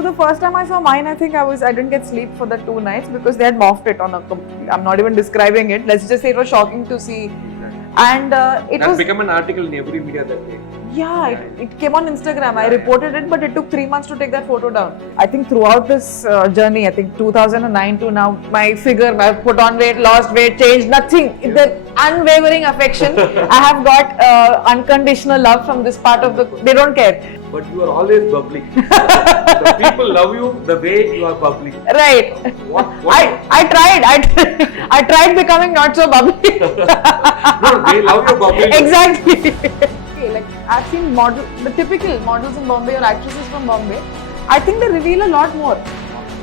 So the first time I saw mine, I think I didn't get sleep for the 2 nights because they had morphed it on a. I'm not even describing it. Let's just say it was shocking to see, and it was become an article in every media that day. Yeah, it came on Instagram. I reported it, but it took 3 months to take that photo down. I think throughout this journey, I think 2009 to now, my figure, I've put on weight, lost weight, changed, nothing. The unwavering affection. I have got unconditional love from this part of the. They don't care. But you are always bubbly. The people love you the way you are bubbly. Right. I tried. I tried becoming not so bubbly. No, they love your bubbly. Exactly. Like I've seen the typical models in Bombay or actresses from Bombay. I think they reveal a lot more.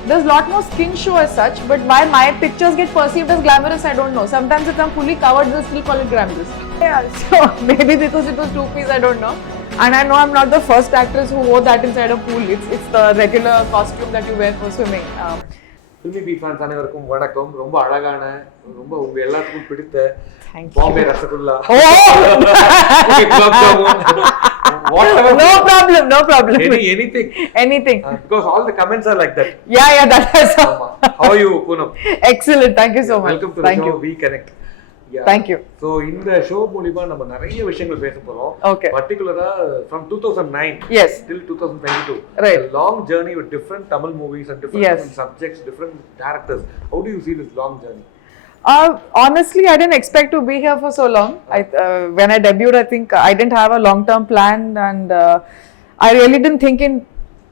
There's a lot more skin show as such, but why my pictures get perceived as glamorous, I don't know. Sometimes if I'm fully covered, they still call it glamorous. Yeah, so maybe because it was 2-piece, I don't know. And I know I'm not the first actress who wore that inside a pool. It's the regular costume that you wear for swimming. Filmy Beat fans அனைவருக்கும் வணக்கம். ரொம்ப அழகான, ரொம்ப உங்க எல்லாத்துக்கும் பிடித்த Bombay rasgulla. No problem. Anything. Because all the comments are like that. Yeah, that's all. How are you, Poonam? Excellent. Thank you so much. Welcome to the show, Vconnect. Yeah. Thank you. So இந்த show மூலமா நம்ம நிறைய விஷயங்கள் பேச போறோம். Okay. Particularly from 2009 yes till 2022. Right. A long journey with different Tamil movies and different subjects, different directors. How do you see this long journey? Honestly, I didn't expect to be here for so long. When I debuted, I think I didn't have a long-term plan, and I really didn't think in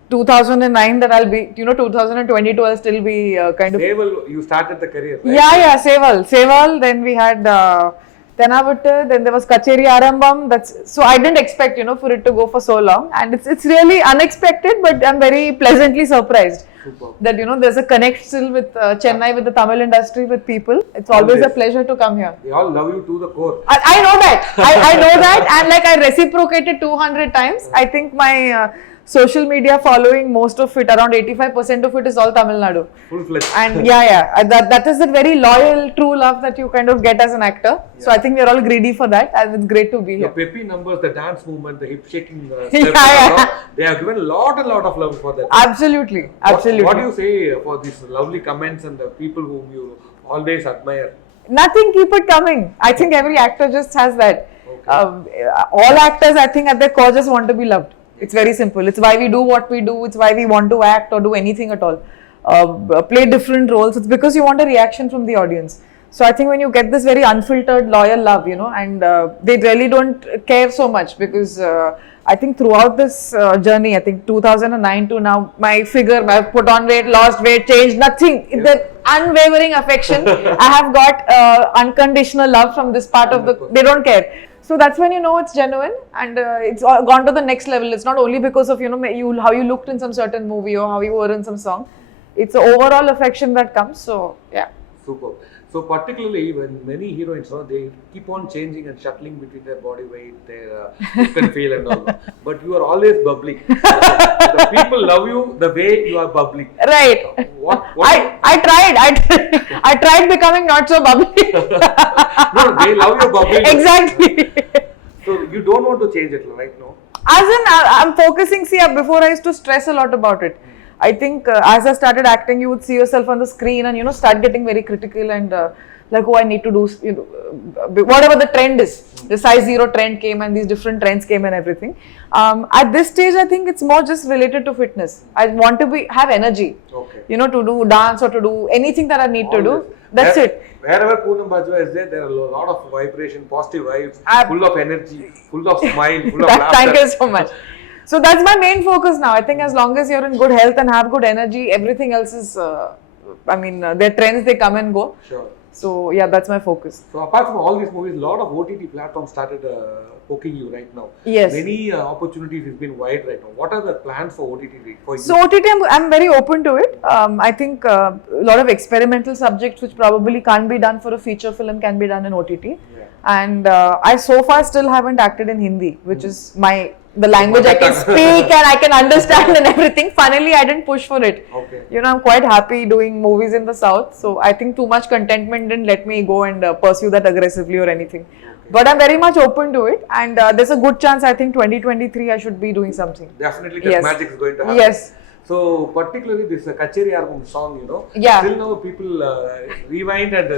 2009 that I'll be, 2022 I'll still be kind of. Seval, you started the career, right? Yeah, Seval. Then we had Tenavuttu. Then there was Kacheri Arambam. So I didn't expect, for it to go for so long, and it's really unexpected, but I'm very pleasantly surprised. Super. That there's a connect still with Chennai, with the Tamil industry, with people. It's always a pleasure to come here. They all love you to the core. I know that. I know that, and like I reciprocated 200 times. I think my social media following, most of it, around 85% of it is all Tamil Nadu. Full-fledged. And that is a very loyal, true love that you kind of get as an actor. Yeah. So I think we're all greedy for that, and it's great to be here. The peppy numbers, the dance movement, the hip shaking, yeah. They have given a lot of love for that. Absolutely. What do you say for these lovely comments and the people whom you always admire? Nothing, keep it coming. I think every actor just has that. Okay. All actors, I think, at their core just want to be loved. It's very simple. It's why we do what we do. It's why we want to act or do anything at all. Play different roles. It's because you want a reaction from the audience. So I think when you get this very unfiltered, loyal love, and they really don't care so much, because I think throughout this journey, I think 2009 to now, my figure, I've put on weight, lost weight, changed, nothing. The unwavering affection. I have got unconditional love from this part of the. They don't care. So that's when you know it's genuine, and it's gone to the next level. It's not only because of how you looked in some certain movie or how you were in some song. It's the overall affection that comes. So yeah. Super. So particularly when many heroines, they keep on changing and shuttling between their body weight, their look and feel and all. But you are always bubbly. The people love you the way you are bubbly. Right. I tried. I tried becoming not so bubbly. No, they love your bubbly. Exactly. So you don't want to change it, right? No. As in, I'm focusing. See, before I used to stress a lot about it. I think as I started acting, you would see yourself on the screen and start getting very critical and like, I need to do whatever the trend is. The size 0 trend came, and these different trends came and everything. At this stage, I think it's more just related to fitness. I want to have energy, to do dance or to do anything that I need to do. That's it. Wherever Poonam Bajwa is there are a lot of vibration, positive vibes, full of energy, full of smile, full of laughter. Thank you so much. So that's my main focus now. I think as long as you're in good health and have good energy, everything else is, their trends, they come and go. Sure. So yeah, that's my focus. So apart from all these movies, a lot of OTT platforms started poking you right now. Yes. Many opportunities have been wide right now. What are the plans for OTT for you? So OTT, I'm very open to it. I think a lot of experimental subjects which probably can't be done for a feature film can be done in OTT. Yeah. And I so far still haven't acted in Hindi, which is the language I can speak and I can understand and everything. Funnily, I didn't push for it. Okay. I'm quite happy doing movies in the South. So I think too much contentment didn't let me go and pursue that aggressively or anything. Okay. But I'm very much open to it, and there's a good chance I think 2023 I should be doing something. Definitely that magic is going to happen. Yes. So particularly this Kacheri album song, you know, Yeah. till now people rewind and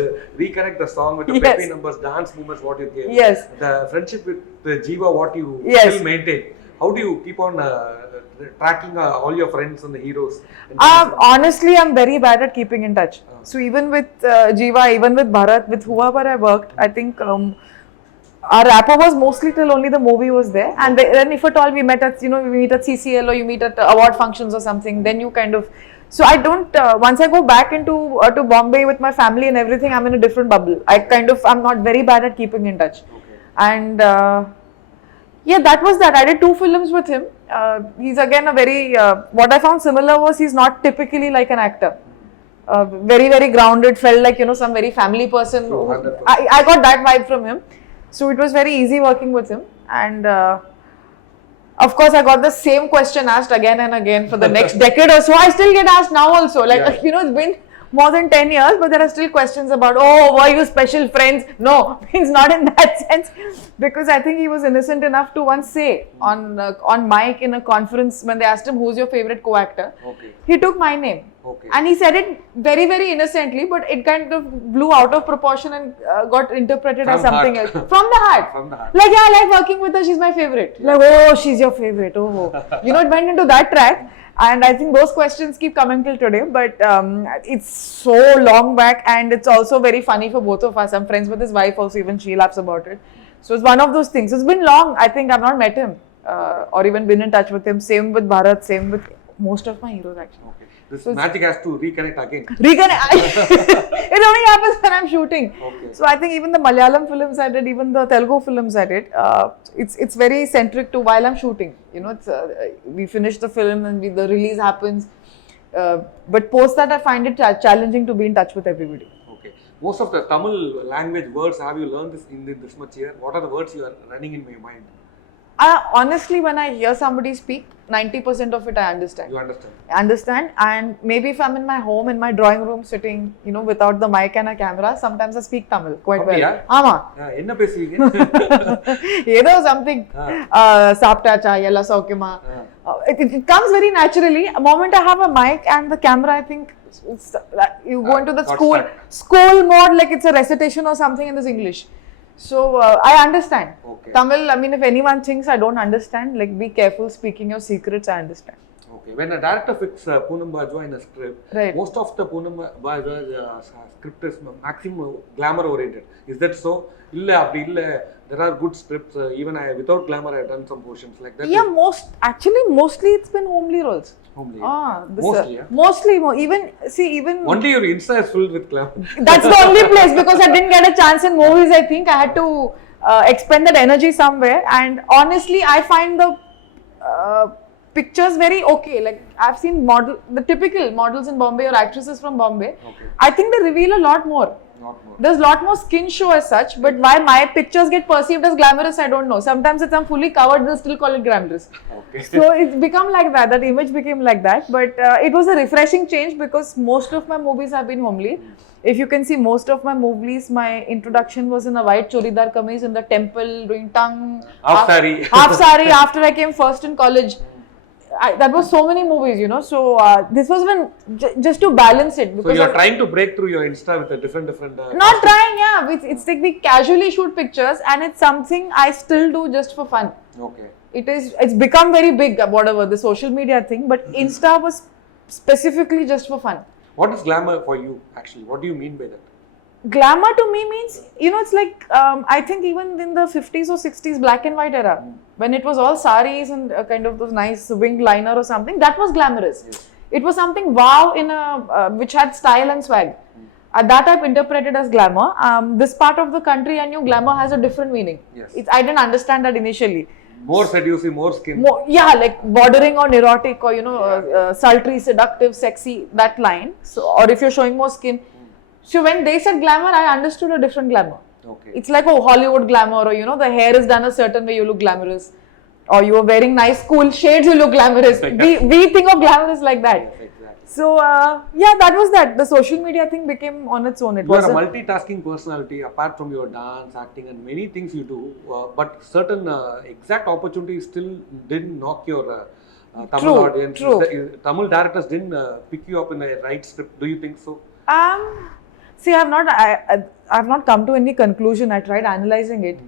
reconnect the song with the Yes. peppy numbers, dance movements, what you gave. Yes. The friendship with the Jiva, what you Yes. still maintain. How do you keep on tracking all your friends and the heroes? Honestly, I'm very bad at keeping in touch. So even with Jiva, even with Bharat, with whoever I worked, I think our rapport was mostly till only the movie was there, and then if at all we met at, we meet at CCL or you meet at award functions or something, then you kind of. So I don't. Once I go back into to Bombay with my family and everything, I'm in a different bubble. I'm not very bad at keeping in touch, and yeah, that was that. I did 2 films with him. He's again a very. What I found similar was he's not typically like an actor. Very very grounded. Felt like some very family person. I got that vibe from him. So it was very easy working with him, and of course I got the same question asked again and again for the next decade or so. I still get asked now also, like it's been more than 10 years, but there are still questions about, oh, were you special friends? No, it's not in that sense, because I think he was innocent enough to once say on mic in a conference when they asked him who's your favorite co-actor, he took my name. And he said it very, very innocently, but it kind of blew out of proportion and got interpreted as something else. From the heart. From the heart. Like, yeah, I like working with her, she's my favorite. Like, oh, she's your favorite. Oh, it went into that track. And I think those questions keep coming till today, but it's so long back, and it's also very funny for both of us. I'm friends with his wife also, even she laughs about it. So it's one of those things. It's been long. I think I've not met him or even been in touch with him. Same with Bharat, same with most of my heroes actually. This magic has to reconnect again. It only happens when I'm shooting. So I think even the Malayalam films I did, even the Telugu films I did, it's very centric to while I'm shooting. We finish the film and the release happens. But post that I find it challenging to be in touch with everybody. Most of the Tamil language words, have you learned this in this much year? What are the words you are running in your mind? Honestly, when I hear somebody speak, 90% of it I understand. You understand? I understand, and maybe if I'm in my home, in my drawing room, sitting, without the mic and a camera, sometimes I speak Tamil quite well. Ama. Enna pesuveenga? Something. Saptacha, yella saukima. It comes very naturally. The moment I have a mic and the camera, I think you go into the school mode, like it's a recitation or something in this English. So I understand. Tamil, if anyone thinks I don't understand, like be careful speaking your secrets, I understand. When a director fixes Poonam Bajwa in a script, most of the Poonam Bajwa script is maximum glamour oriented. Is that so? There are good scripts, even without glamour I have done some portions like that. Yeah, mostly it's been homely roles. Mostly, even only your Insta is filled with glamour. That's the only place, because I didn't get a chance in movies. I think I had to expend that energy somewhere, and honestly I find the pictures very okay. Like I've seen the typical models in Bombay or actresses from Bombay. I think they reveal a lot more. There's a lot more skin show as such, but why my pictures get perceived as glamorous, I don't know. Sometimes if I'm fully covered, they'll still call it glamorous. So it's become like that. That image became like that. But it was a refreshing change, because most of my movies have been homely. If you can see, most of my movies, my introduction was in a white churidar kameez in the temple, doing tongue, half sari after I came first in college. That was so many movies, so this was when just to balance it. So you are trying to break through your Insta with a different not trying, yeah. It's like we casually shoot pictures, and it's something I still do just for fun. It's become very big, whatever, the social media thing, but Insta was specifically just for fun. What is glamour for you, actually? What do you mean by that? Glamour to me means, it's like, I think even in the 50s or 60s black and white era, when it was all saris and kind of those nice winged liner or something, that was glamorous. It was something wow which had style and swag. That I've interpreted as glamour. This part of the country, I knew glamour has a different meaning. I didn't understand that initially. More seductive, more skin. Like bordering on erotic or, sultry, seductive, sexy, that line. So, or if you're showing more skin. So when they said glamour, I understood a different glamour. It's like, Hollywood glamour, or the hair is done a certain way, you look glamorous. Or you are wearing nice cool shades, you look glamorous. We think of glamorous like that. So that was that. The social media thing became on its own. You are a multitasking personality, apart from your dance, acting and many things you do. But certain exact opportunities still didn't knock your Tamil True, audience. true. Tamil directors didn't pick you up in the right script. Do you think so? See, I've not come to any conclusion. I tried analyzing it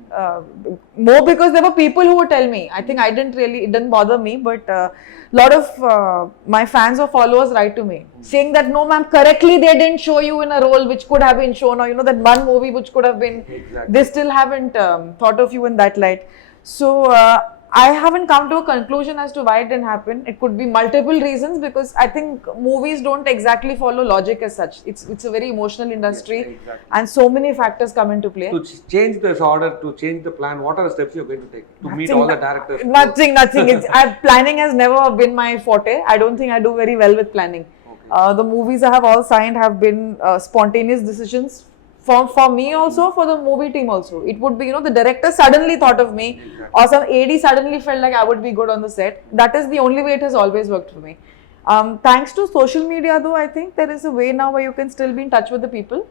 more because there were people who would tell me. I think it didn't bother me, but a lot of my fans or followers write to me saying that no, ma'am, correctly they didn't show you in a role which could have been shown, or that one movie which could have been. Exactly. They still haven't thought of you in that light. So I haven't come to a conclusion as to why it didn't happen. It could be multiple reasons, because I think movies don't exactly follow logic as such. It's a very emotional industry, Yes, exactly. and so many factors come into play. To change this order, to change the plan, what are the steps you're going to take to meet all the directors? Nothing. Planning has never been my forte. I don't think I do very well with planning. Okay. The movies I have all signed have been spontaneous decisions. For me also, for the movie team also. It would be, the director suddenly thought of me, Exactly. or some AD suddenly felt like I would be good on the set. That is the only way it has always worked for me. Thanks to social media though, I think there is a way now where you can still be in touch with the people.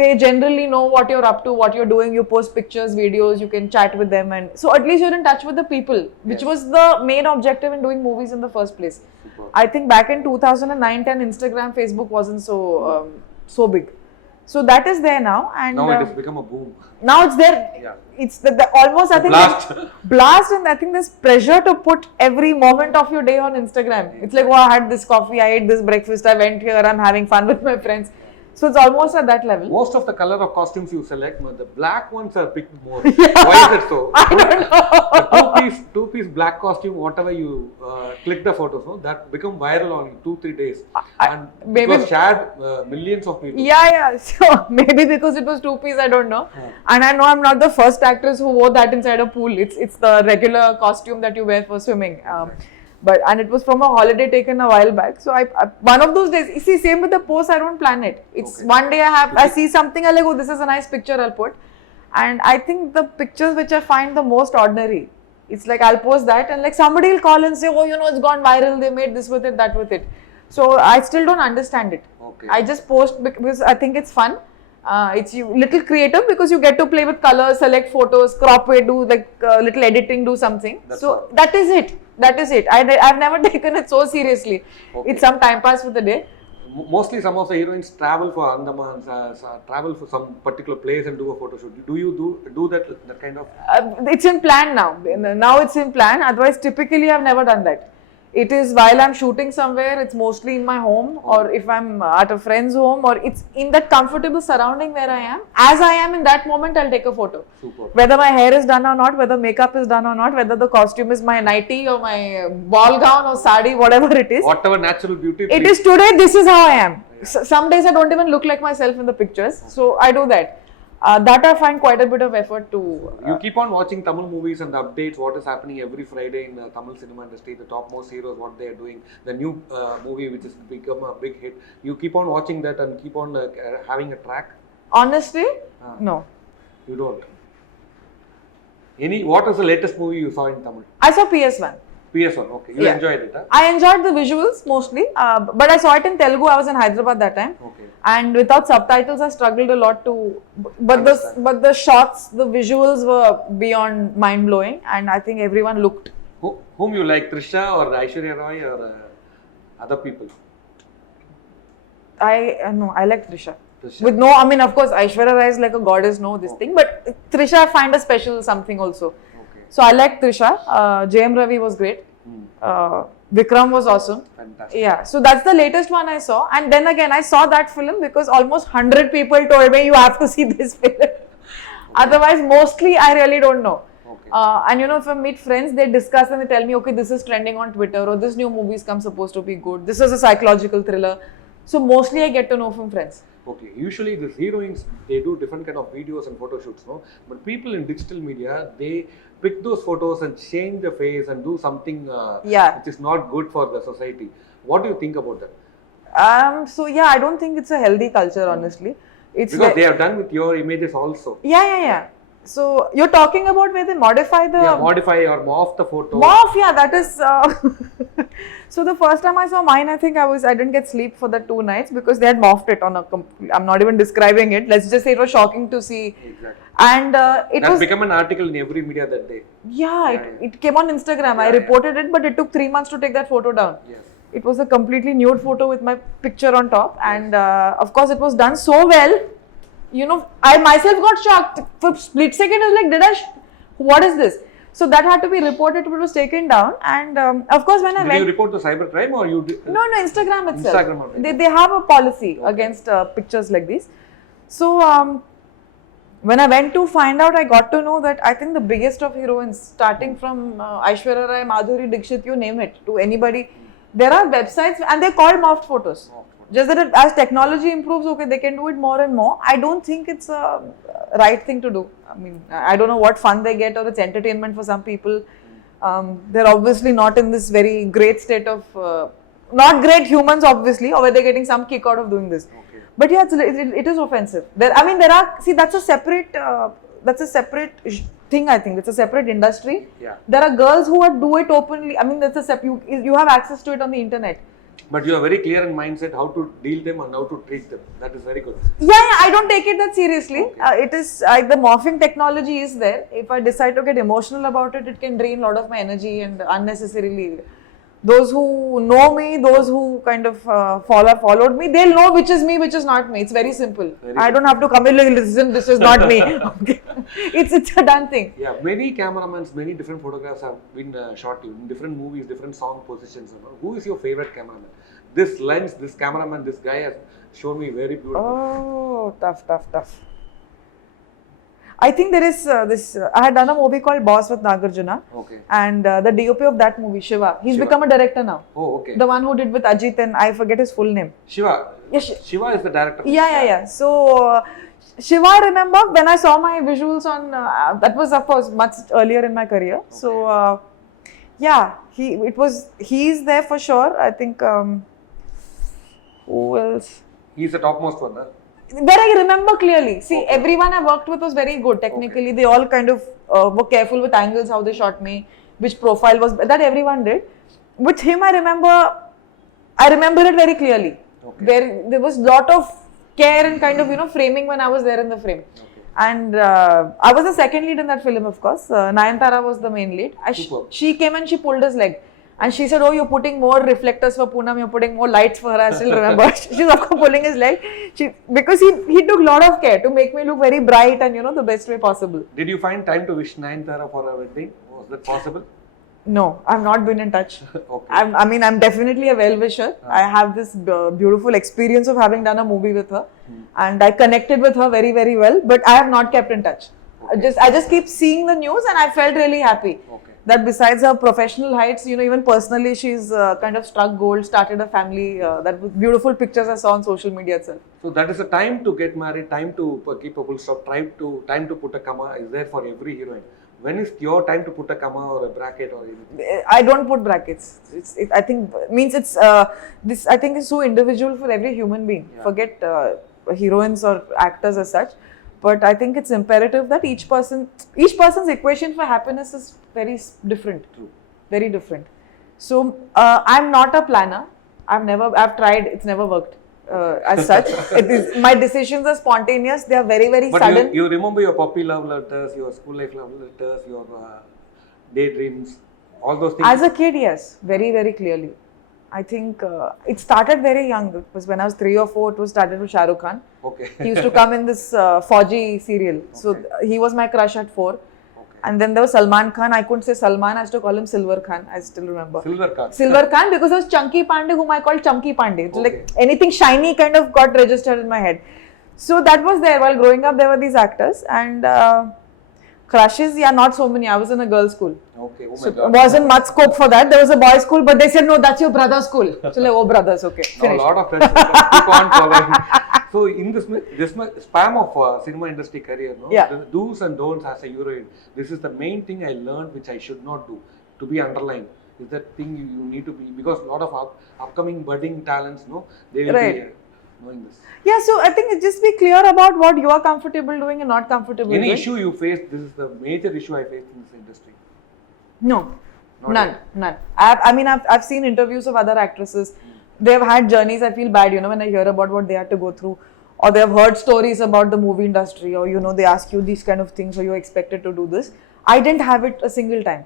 They generally know what you're up to, what you're doing. You post pictures, videos, you can chat with them, and so at least you're in touch with the people, which Yes. was the main objective in doing movies in the first place. Super. I think back in 2009-10, Instagram, Facebook wasn't so big. So that is there now, and Now it has become a boom. now it's there. Yeah. It's the almost, I think, blast, and I think there's pressure to put every moment of your day on Instagram. It's like, oh, I had this coffee, I ate this breakfast, I went here, I'm having fun with my friends. So it's almost at that level. Most of the color of costumes you select, the black ones are picked more. Why is it so? I don't know. The two-piece black costume, whatever you click the photos, no, that become viral on 2-3 days, and maybe- it was shared millions of people. Yeah. So maybe because it was two-piece, I don't know. And I know I'm not the first actress who wore that inside a pool. It's the regular costume that you wear for swimming. And it was from a holiday taken a while back. So I one of those days, you see, same with the post, I don't plan it. It's Okay. one day I see something, I like, oh, this is a nice picture, I'll put. And I think the pictures which I find the most ordinary, it's like I'll post that, and like somebody will call and say, oh, it's gone viral, they made this with it, that with it. So I still don't understand it. Okay. I just post because I think it's fun. It's little creative because you get to play with colors, select photos, crop it, do like little editing, do something. That's so all. that is it. I've never taken it so seriously. Okay. It's some time pass for the day. Mostly some of the heroines travel for Andamans, travel for some particular place and do a photo shoot. Do you do that kind of? It's in plan now. Now it's in plan. Otherwise, typically I've never done that. It is while I'm shooting somewhere, it's mostly in my home, or if I'm at a friend's home, or it's in that comfortable surrounding where I am. As I am in that moment, I'll take a photo. Super. Whether my hair is done or not, whether makeup is done or not, whether the costume is my nightie or my ball gown or sari, whatever it is. Whatever natural beauty. It is today, this is how I am. Some days I don't even look like myself in the pictures. So I do that. That I find quite a bit of effort to. You keep on watching Tamil movies and the updates, what is happening every Friday in the Tamil cinema industry, the topmost heroes, what they are doing, the new movie which has become a big hit. You keep on watching that and keep on having a track? Honestly, no. You don't? What was the latest movie you saw in Tamil? I saw PS1. PS1, okay. You Yeah. enjoyed it, huh? I enjoyed the visuals mostly, but I saw it in Telugu. I was in Hyderabad that time. Okay. And without subtitles, I struggled a lot to. But Understand. the shots, the visuals were beyond mind blowing, and I think everyone looked. Whom you like, Trisha or Aishwarya Roy or other people? I like Trisha. Trisha. With of course, Aishwarya Rai is like a goddess, this thing, but Trisha I find a special something also. Okay. So I like Trisha. JM Ravi was great. Vikram was awesome. Fantastic. Yeah, so that's the latest one I saw. And then again, I saw that film because almost 100 people told me you have to see this film. Otherwise, mostly I really don't know. Okay. And if I meet friends, they discuss and they tell me, okay, this is trending on Twitter, or this new movie's come supposed to be good. This is a psychological thriller. So mostly I get to know from friends. Okay, usually these heroines, they do different kind of videos and photo shoots, no? But people in digital media, they pick those photos and change the face and do something which is not good for the society. What do you think about that? So yeah, I don't think it's a healthy culture, honestly. It's Because they have done with your images also. Yeah. So you're talking about where they modify the... Yeah, modify or morph the photo. Morph, yeah, that is... So the first time I saw mine, I think I didn't get sleep for the 2 nights because they had morphed it on a... I'm not even describing it. Let's just say it was shocking to see. Exactly. And it That was, became an article in every media that day. yeah, it came on Instagram. I reported it, but it took 3 months to take that photo down. Yes. It was a completely nude photo with my picture on top, and of course, it was done so well. You know, I myself got shocked for a split second. I was like, what is this? So that had to be reported, but it was taken down. And of course, when I Did went, you report the cybercrime or you did? no, Instagram itself. Instagram only. They have a policy against pictures like these. So when I went to find out, I got to know that I think the biggest of heroines, starting from Aishwarya Rai, Madhuri Dixit, you name it, to anybody, there are websites and they're called morphed photos. Just that as technology improves, okay, they can do it more and more. I don't think it's a right thing to do. I mean, I don't know what fun they get, or it's entertainment for some people. They're obviously not in this very great state of, not great humans obviously, or where they're getting some kick out of doing this. Okay. But yeah, it is offensive. There are, see, that's a separate thing, I think. It's a separate industry. Yeah. There are girls who do it openly. I mean, that's you have access to it on the internet. But you are very clear in mindset how to deal them and how to treat them. That is very good. Yeah, I don't take it that seriously. Okay. It is the morphing technology is there. If I decide to get emotional about it, it can drain a lot of my energy and unnecessarily. Those who know me, those who kind of followed me, they'll know which is me, which is not me. It's very simple. I don't have to come in like, listen, this is not me. Okay. It's a done thing. Yeah, many cameramen, many different photographs have been shot in different movies, different song positions. And all. Who is your favorite cameraman? This lens, this cameraman, this guy has shown me very beautiful. Oh, tough. I think there is I had done a movie called Boss with Nagarjuna. Okay. And the DOP of that movie, Shiva, he's become a director now. Oh, okay. The one who did with Ajit, and I forget his full name. Shiva. Yes, Shiva is the director. Yeah. So, Shiva, I remember when I saw my visuals on, that was of course much earlier in my career. Okay. So, yeah, he's there for sure. I think, who else? He's the topmost one, huh? That I remember clearly. See, everyone I worked with was very good technically. Okay. They all kind of were careful with angles, how they shot me, which profile was, that everyone did. With him, I remember it very clearly. Okay. There was lot of care and kind of, framing when I was there in the frame. Okay. And I was the second lead in that film, of course. Nayanthara was the main lead. She came and she pulled his leg. And she said, oh, you're putting more reflectors for Poonam, you're putting more lights for her. I still remember. She's of course pulling his leg. Because he took a lot of care to make me look very bright and, the best way possible. Did you find time to wish Nayanthara for her wedding? Was that possible? No, I've not been in touch. Okay. I'm definitely a well-wisher. I have this beautiful experience of having done a movie with her. And I connected with her very, very well. But I have not kept in touch. Okay. I just keep seeing the news and I felt really happy. Okay. That besides her professional heights, even personally, she's kind of struck gold, started a family. That was beautiful pictures I saw on social media itself. So that is a time to get married, time to keep a full stop, time to put a comma is there for every heroine. When is your time to put a comma or a bracket or anything? I don't put brackets. I think means it's this. I think is so individual for every human being. Yeah. Forget heroines or actors as such. But I think it's imperative that each person's equation for happiness is very different. True. Very different. So, I'm not a planner. I've tried, it's never worked as such. My decisions are spontaneous, they are very, very sudden. But you remember your puppy love letters, your school life love letters, your daydreams, all those things? As a kid, yes, very, very clearly. I think it started very young. It was when I was 3 or 4, it was started with Shah Rukh Khan. Okay. He used to come in this Fauji serial. Okay. So he was my crush at 4. Okay. And then there was Salman Khan. I couldn't say Salman, I used to call him Silver Khan. I still remember. Silver Khan because there was Chunky Pandey, whom I called Chunky Pandey. Okay. Like anything shiny kind of got registered in my head. So that was there. While growing up, there were these actors. And crushes, not so many. I was in a girls' school. Okay. Oh my so God. Wasn't much scope for that. There was a boys' school, but they said, no, that's your brother's school. So like, oh, brothers, okay. A lot of friends keep on following. So in this spam of cinema industry career, the do's and don'ts as a heroine, this is the main thing I learned which I should not do, to be underlined. Is that thing you need to be, because a lot of upcoming budding talents, they will be knowing this. Yeah, so I think just be clear about what you are comfortable doing and not comfortable doing. Any issue you faced, this is the major issue I faced in this industry. No, none. I've seen interviews of other actresses. They've had journeys. I feel bad, when I hear about what they had to go through. or they have heard stories about the movie industry, or they ask you these kind of things, or you're expected to do this. I didn't have it a single time.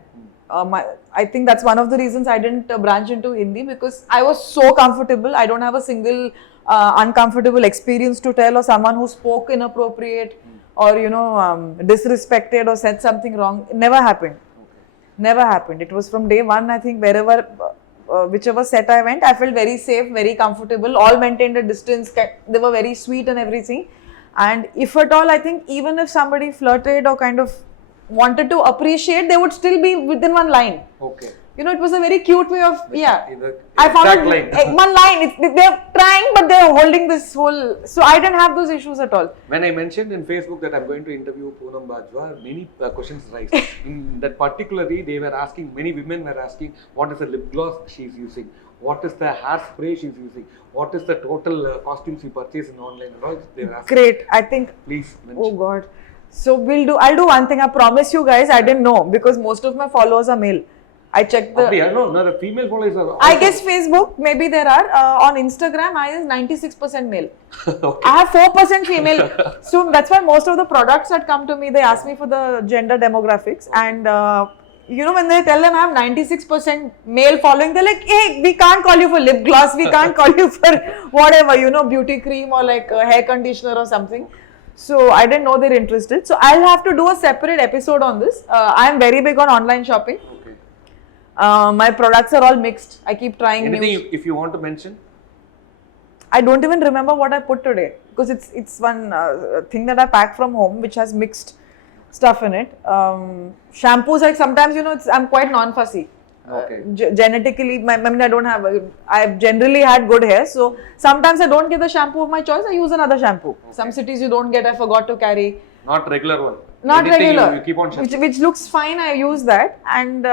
I think that's one of the reasons I didn't branch into Hindi, because I was so comfortable. I don't have a single uncomfortable experience to tell, or someone who spoke inappropriate or disrespected or said something wrong. It never happened. Never happened. It was from day one. I think wherever, whichever set I went, I felt very safe, very comfortable. All maintained a distance. They were very sweet and everything. And if at all, I think even if somebody flirted or kind of wanted to appreciate, they would still be within one line. Okay. It was a very cute way of, I found one line. They're trying, but they're holding this whole, so I didn't have those issues at all. When I mentioned in Facebook that I'm going to interview Poonam Bajwa, many questions raised. In that particularly, many women were asking, what is the lip gloss she's using? What is the hairspray she's using? What is the total costume she purchased in online and all? They were asking. Great. I think, please mention. Oh God. So I'll do one thing. I promise you guys, I didn't know, because most of my followers are male. I checked the... No, the female followers are... Also. I guess Facebook, maybe there are. On Instagram, I is 96% male. Okay. I have 4% female. So that's why most of the products that come to me, they ask me for the gender demographics. Okay. And when they tell them I have 96% male following, they're like, hey, we can't call you for lip gloss. We can't call you for whatever, beauty cream or like hair conditioner or something. So I didn't know they're interested. So I'll have to do a separate episode on this. I'm very big on online shopping. Okay. My products are all mixed. I keep trying anything if you want to mention? I don't even remember what I put today, because it's one thing that I pack from home which has mixed stuff in it. Shampoos, like sometimes I'm quite non-fussy. Okay. Genetically, I don't have. I've generally had good hair, so sometimes I don't get the shampoo of my choice. I use another shampoo. Okay. Some cities you don't get. I forgot to carry. Not regular one. Not regular. You keep on which looks fine. I use that. And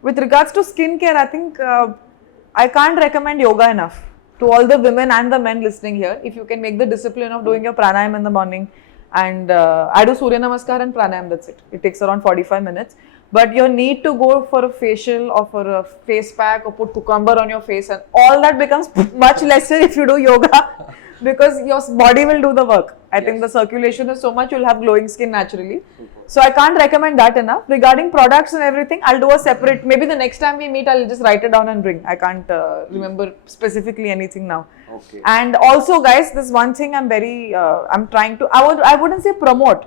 with regards to skincare, I think I can't recommend yoga enough to all the women and the men listening here. If you can make the discipline of doing your pranayam in the morning, and I do Surya Namaskar and pranayam. That's it. It takes around 45 minutes. But you need to go for a facial or for a face pack or put cucumber on your face, and all that becomes much lesser if you do yoga, because your body will do the work. I think the circulation is so much, you'll have glowing skin naturally. Super. So I can't recommend that enough. Regarding products and everything, I'll do a separate, maybe the next time we meet, I'll just write it down and bring. I can't remember specifically anything now. Okay. And also guys, this one thing I'm trying to, I wouldn't say promote.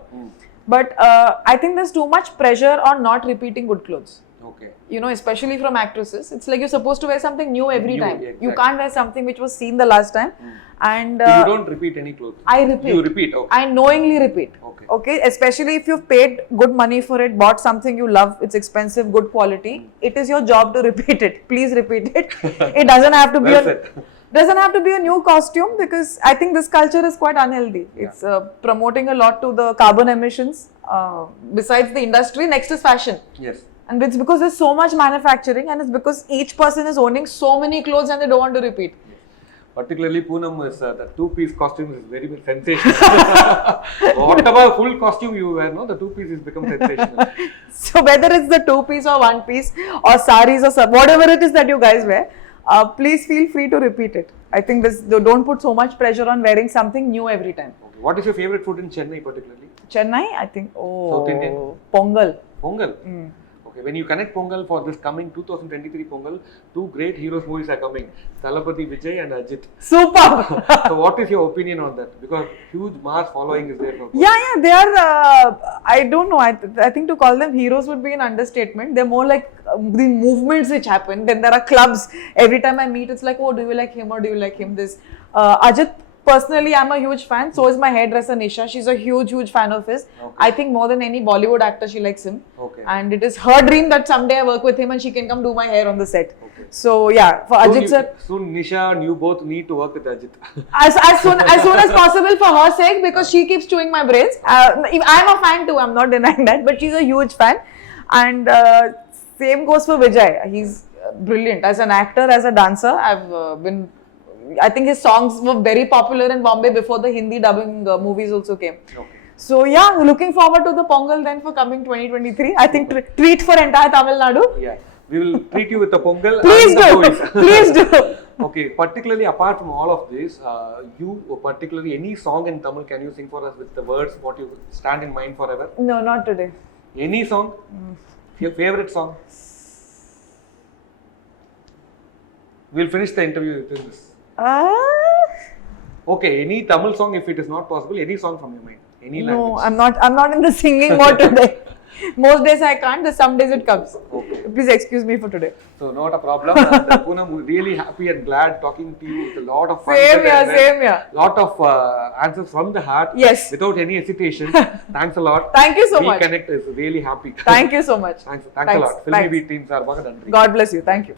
But I think there's too much pressure on not repeating good clothes. Okay. Especially from actresses. It's like you're supposed to wear something new every time. Exactly. You can't wear something which was seen the last time. And so you don't repeat any clothes? I repeat. You repeat? Okay. I knowingly repeat. Okay. Especially if you've paid good money for it, bought something you love, it's expensive, good quality. It is your job to repeat it. Please repeat it. It doesn't have to be doesn't have to be a new costume, because I think this culture is quite unhealthy. It's promoting a lot to the carbon emissions. Besides the industry, next is fashion. Yes. And it's because there's so much manufacturing, and it's because each person is owning so many clothes and they don't want to repeat. Yes. Particularly Poonam is the two-piece costume is very, very sensational. Whatever full costume you wear, the two-piece has become sensational. So whether it's the two-piece or one-piece or saris or whatever it is that you guys wear, please feel free to repeat it. I think don't put so much pressure on wearing something new every time. Okay. What is your favorite food in Chennai particularly? Chennai, I think, South Indian? Pongal. Pongal? Okay, when you connect Pongal for this coming 2023 Pongal, two great heroes movies are coming, Thalapathy Vijay and Ajit. Super! So what is your opinion on that? Because huge mass following is there for Pongal. Yeah, they are, I don't know, I think to call them heroes would be an understatement. They're more like the movements which happen. Then there are clubs. Every time I meet, it's like, oh, do you like him or do you like him? Ajit, personally, I'm a huge fan. So is my hairdresser Nisha. She's a huge fan of his. Okay. I think more than any Bollywood actor, she likes him. Okay. And it is her dream that someday I work with him and she can come do my hair on the set. Okay. So yeah, for Ajit sir. Soon Nisha and you both need to work with Ajit. as soon as possible for her sake, because she keeps chewing my braids. I'm a fan too, I'm not denying that, but she's a huge fan. And same goes for Vijay. He's brilliant as an actor, as a dancer. I think his songs were very popular in Bombay before the Hindi dubbing movies also came. Okay. So yeah, looking forward to the Pongal then for coming 2023. I think treat for entire Tamil Nadu. Yeah, we will treat you with the Pongal. Please do. Please do. Okay, particularly apart from all of this, you particularly any song in Tamil can you sing for us with the words what you stand in mind forever? No, not today. Any song? Your favorite song? We'll finish the interview with this. Okay, any Tamil song if it is not possible, any song from your mind, any language. No, I'm not in the singing mode today. Most days I can't, some days it comes. Okay. Please excuse me for today. So not a problem. And Poonam, we're really happy and glad talking to you with a lot of fun. Same here. Lot of answers from the heart. Yes. Without any hesitation. Thanks a lot. Thank you so much. Vconnect is really happy. Thank you so much. Thanks a lot. Filmy Beat teams are God bless you. Thank you.